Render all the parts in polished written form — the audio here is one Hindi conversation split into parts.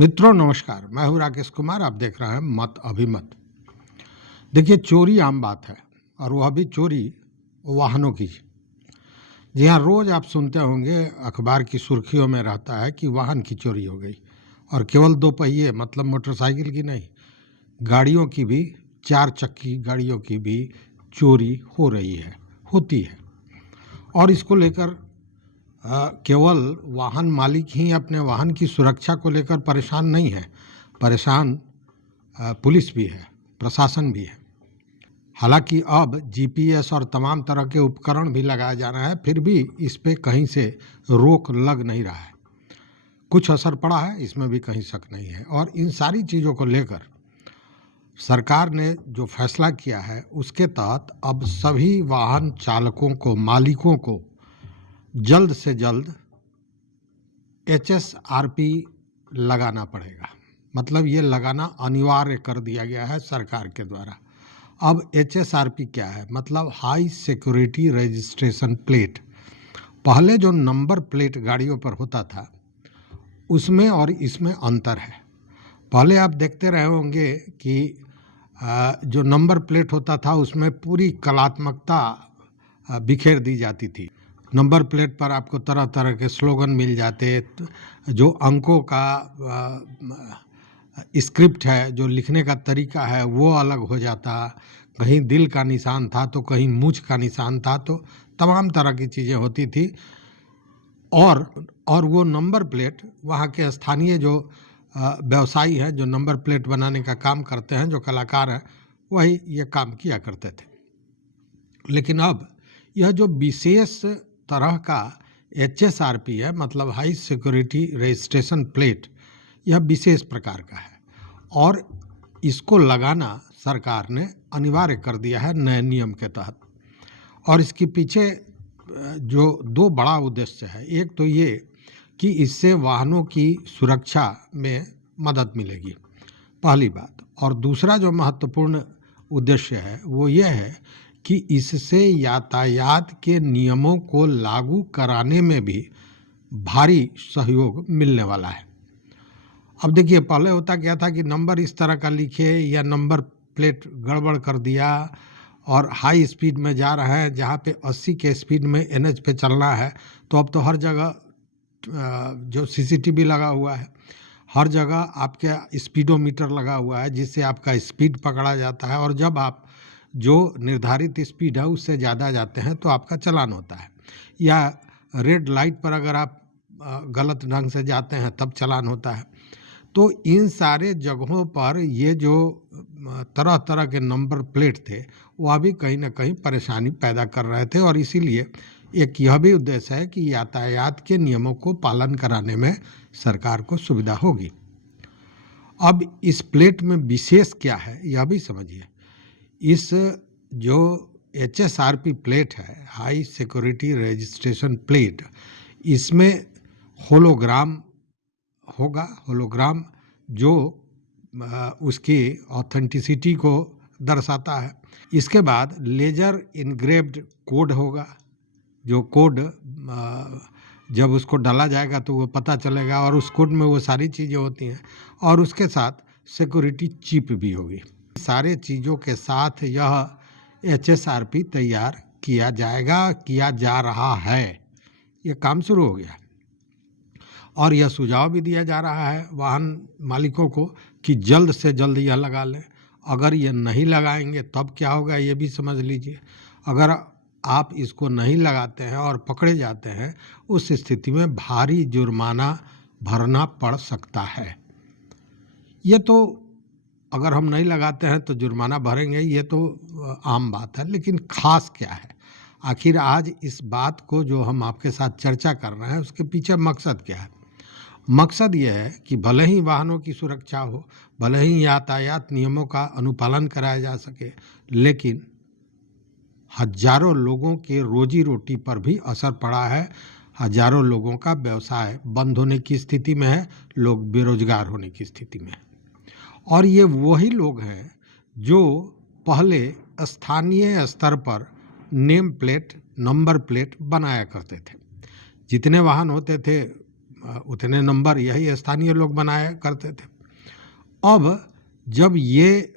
मित्रों नमस्कार, मैं हूं राकेश कुमार। आप देख रहे हैं मत अभिमत। देखिए, चोरी आम बात है और वह भी चोरी वाहनों की। जी हाँ, रोज़ आप सुनते होंगे अखबार की सुर्खियों में रहता है कि वाहन की चोरी हो गई। और केवल दो पहिए मतलब मोटरसाइकिल की नहीं, गाड़ियों की भी, चार चक्की गाड़ियों की भी चोरी हो रही है, होती है। और इसको लेकर केवल वाहन मालिक ही अपने वाहन की सुरक्षा को लेकर परेशान नहीं है, परेशान पुलिस भी है, प्रशासन भी है। हालांकि अब जीपीएस और तमाम तरह के उपकरण भी लगाया जा रहा है, फिर भी इस पे कहीं से रोक लग नहीं रहा है। कुछ असर पड़ा है, इसमें भी कहीं शक नहीं है। और इन सारी चीज़ों को लेकर सरकार ने जो फैसला किया है, उसके तहत अब सभी वाहन चालकों को, मालिकों को जल्द से जल्द HSRP लगाना पड़ेगा। मतलब ये लगाना अनिवार्य कर दिया गया है सरकार के द्वारा। अब HSRP क्या है? मतलब हाई सिक्योरिटी रजिस्ट्रेशन प्लेट। पहले जो नंबर प्लेट गाड़ियों पर होता था, उसमें और इसमें अंतर है। पहले आप देखते रहे होंगे कि जो नंबर प्लेट होता था उसमें पूरी कलात्मकता बिखेर दी जाती थी। नंबर प्लेट पर आपको तरह तरह के स्लोगन मिल जाते, जो अंकों का स्क्रिप्ट है, जो लिखने का तरीका है वो अलग हो जाता। कहीं दिल का निशान था तो कहीं मूंछ का निशान था, तो तमाम तरह की चीज़ें होती थी। और वो नंबर प्लेट वहाँ के स्थानीय जो व्यवसायी हैं, जो नंबर प्लेट बनाने का काम करते हैं, जो कलाकार हैं, वही ये काम किया करते थे। लेकिन अब यह जो विशेष तरह का HSRP है, मतलब हाई सिक्योरिटी रजिस्ट्रेशन प्लेट, यह विशेष प्रकार का है और इसको लगाना सरकार ने अनिवार्य कर दिया है नए नियम के तहत। और इसके पीछे जो दो बड़ा उद्देश्य है, एक तो ये कि इससे वाहनों की सुरक्षा में मदद मिलेगी, पहली बात। और दूसरा जो महत्वपूर्ण उद्देश्य है वो ये है कि इससे यातायात के नियमों को लागू कराने में भी भारी सहयोग मिलने वाला है। अब देखिए, पहले होता क्या था कि नंबर इस तरह का लिखे या नंबर प्लेट गड़बड़ कर दिया और हाई स्पीड में जा रहे हैं, जहाँ पे 80 के स्पीड में NH पे चलना है, तो अब तो हर जगह जो CCTV लगा हुआ है, हर जगह आपके स्पीडोमीटर लगा हुआ है, जिससे आपका स्पीड पकड़ा जाता है। और जब आप जो निर्धारित स्पीड है उससे ज़्यादा जाते हैं तो आपका चालान होता है, या रेड लाइट पर अगर आप गलत ढंग से जाते हैं तब चालान होता है। तो इन सारे जगहों पर ये जो तरह तरह के नंबर प्लेट थे, वह भी कहीं ना कहीं परेशानी पैदा कर रहे थे। और इसीलिए एक यह भी उद्देश्य है कि यातायात के नियमों को पालन कराने में सरकार को सुविधा होगी। अब इस प्लेट में विशेष क्या है, यह भी समझिए। इस जो HSRP प्लेट है, हाई सिक्योरिटी रजिस्ट्रेशन प्लेट, इसमें होलोग्राम होगा। होलोग्राम जो उसकी ऑथेंटिसिटी को दर्शाता है। इसके बाद लेजर इनग्रेव्ड कोड होगा, जो कोड जब उसको डाला जाएगा तो वो पता चलेगा, और उस कोड में वो सारी चीज़ें होती हैं। और उसके साथ सिक्योरिटी चिप भी होगी। सारे चीज़ों के साथ यह HSRP तैयार किया जाएगा, किया जा रहा है, ये काम शुरू हो गया। और यह सुझाव भी दिया जा रहा है वाहन मालिकों को कि जल्द से जल्द यह लगा लें। अगर ये नहीं लगाएंगे तब क्या होगा, ये भी समझ लीजिए। अगर आप इसको नहीं लगाते हैं और पकड़े जाते हैं, उस स्थिति में भारी जुर्माना भरना पड़ सकता है। ये तो अगर हम नहीं लगाते हैं तो जुर्माना भरेंगे, ये तो आम बात है। लेकिन खास क्या है, आखिर आज इस बात को जो हम आपके साथ चर्चा कर रहे हैं, उसके पीछे मकसद क्या है? मकसद ये है कि भले ही वाहनों की सुरक्षा हो, भले ही यातायात नियमों का अनुपालन कराया जा सके, लेकिन हजारों लोगों के रोजी रोटी पर भी असर पड़ा है। हजारों लोगों का व्यवसाय बंद होने की स्थिति में है, लोग बेरोजगार होने की स्थिति में है। और ये वही लोग हैं जो पहले स्थानीय स्तर पर नेम प्लेट, नंबर प्लेट बनाया करते थे। जितने वाहन होते थे उतने नंबर यही स्थानीय लोग बनाया करते थे। अब जब ये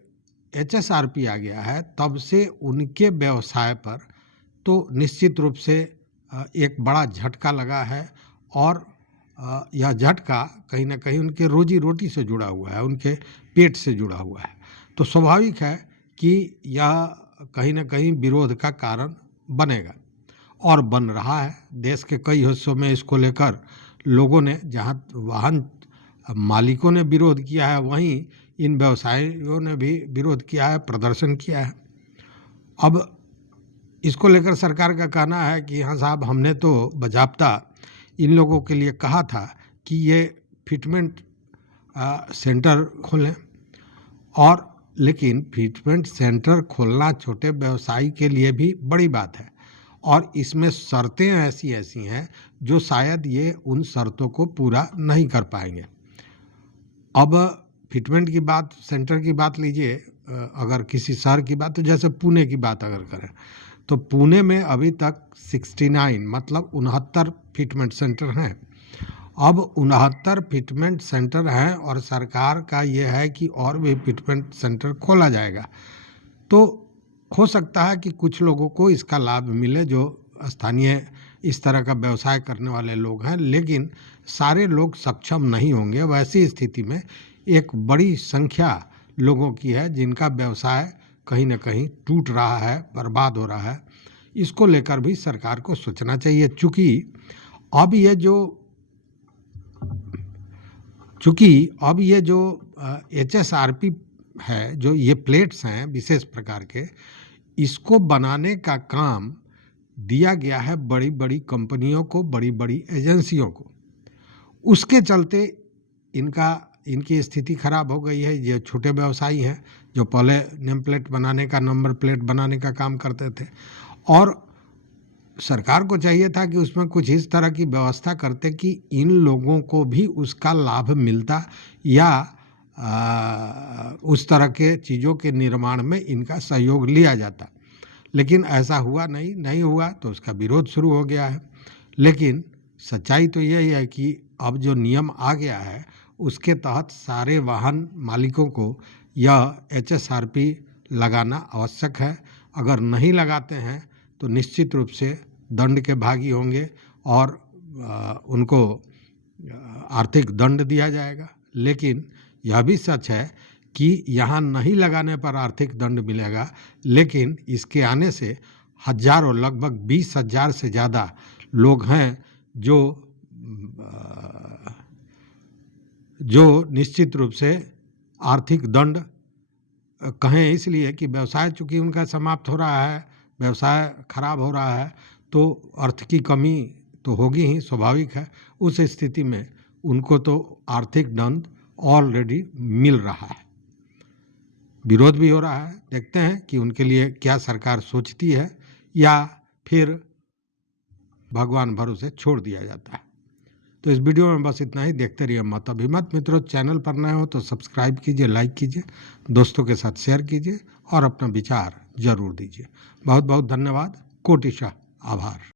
HSRP आ गया है तब से उनके व्यवसाय पर तो निश्चित रूप से एक बड़ा झटका लगा है और यह झटका कहीं ना कहीं उनके रोजी रोटी से जुड़ा हुआ है, उनके पेट से जुड़ा हुआ है। तो स्वाभाविक है कि यह कहीं ना कहीं विरोध का कारण बनेगा और बन रहा है। देश के कई हिस्सों में इसको लेकर लोगों ने, जहां वाहन मालिकों ने विरोध किया है, वहीं इन व्यवसायियों ने भी विरोध किया है, प्रदर्शन किया है। अब इसको लेकर सरकार का कहना है कि हाँ साहब, हमने तो बाज़ाब्ता इन लोगों के लिए कहा था कि ये फिटमेंट सेंटर खोलें, और लेकिन फिटमेंट सेंटर खोलना छोटे व्यवसायी के लिए भी बड़ी बात है और इसमें शर्तें ऐसी ऐसी हैं जो शायद ये उन शर्तों को पूरा नहीं कर पाएंगे। अब फिटमेंट की बात, सेंटर की बात लीजिए, अगर किसी शहर की बात, तो जैसे पुणे की बात अगर करें तो पुणे में अभी तक 69 मतलब 69 फिटमेंट सेंटर हैं। अब 69 फिटमेंट सेंटर हैं और सरकार का ये है कि और भी फिटमेंट सेंटर खोला जाएगा। तो हो सकता है कि कुछ लोगों को इसका लाभ मिले जो स्थानीय इस तरह का व्यवसाय करने वाले लोग हैं, लेकिन सारे लोग सक्षम नहीं होंगे। वैसी स्थिति में एक बड़ी संख्या लोगों की है जिनका व्यवसाय कहीं ना कहीं टूट रहा है, बर्बाद हो रहा है। इसको लेकर भी सरकार को सोचना चाहिए। चूँकि अब ये जो HSRP है, जो ये प्लेट्स हैं विशेष प्रकार के, इसको बनाने का काम दिया गया है बड़ी बड़ी कंपनियों को, बड़ी बड़ी एजेंसियों को। उसके चलते इनकी स्थिति खराब हो गई है। ये छोटे व्यवसायी हैं जो पहले नेम प्लेट बनाने का, नंबर प्लेट बनाने का काम करते थे, और सरकार को चाहिए था कि उसमें कुछ इस तरह की व्यवस्था करते कि इन लोगों को भी उसका लाभ मिलता या उस तरह के चीज़ों के निर्माण में इनका सहयोग लिया जाता। लेकिन ऐसा हुआ नहीं हुआ तो उसका विरोध शुरू हो गया है। लेकिन सच्चाई तो यही है कि अब जो नियम आ गया है उसके तहत सारे वाहन मालिकों को यह HSRP लगाना आवश्यक है। अगर नहीं लगाते हैं तो निश्चित रूप से दंड के भागी होंगे और उनको आर्थिक दंड दिया जाएगा। लेकिन यह भी सच है कि यहाँ नहीं लगाने पर आर्थिक दंड मिलेगा, लेकिन इसके आने से हजारों, लगभग 20,000 से ज़्यादा लोग हैं जो निश्चित रूप से आर्थिक दंड कहें, इसलिए कि व्यवसाय चूँकि उनका समाप्त हो रहा है, व्यवसाय खराब हो रहा है, तो अर्थ की कमी तो होगी ही, स्वाभाविक है। उस स्थिति में उनको तो आर्थिक दंड ऑलरेडी मिल रहा है, विरोध भी हो रहा है। देखते हैं कि उनके लिए क्या सरकार सोचती है या फिर भगवान भरोसे छोड़ दिया जाता है। तो इस वीडियो में बस इतना ही। देखते रहिए मत अभिमत। मित्रों, चैनल पर नए हो तो सब्सक्राइब कीजिए, लाइक कीजिए, दोस्तों के साथ शेयर कीजिए और अपना विचार जरूर दीजिए। बहुत बहुत धन्यवाद, कोटिशः आभार।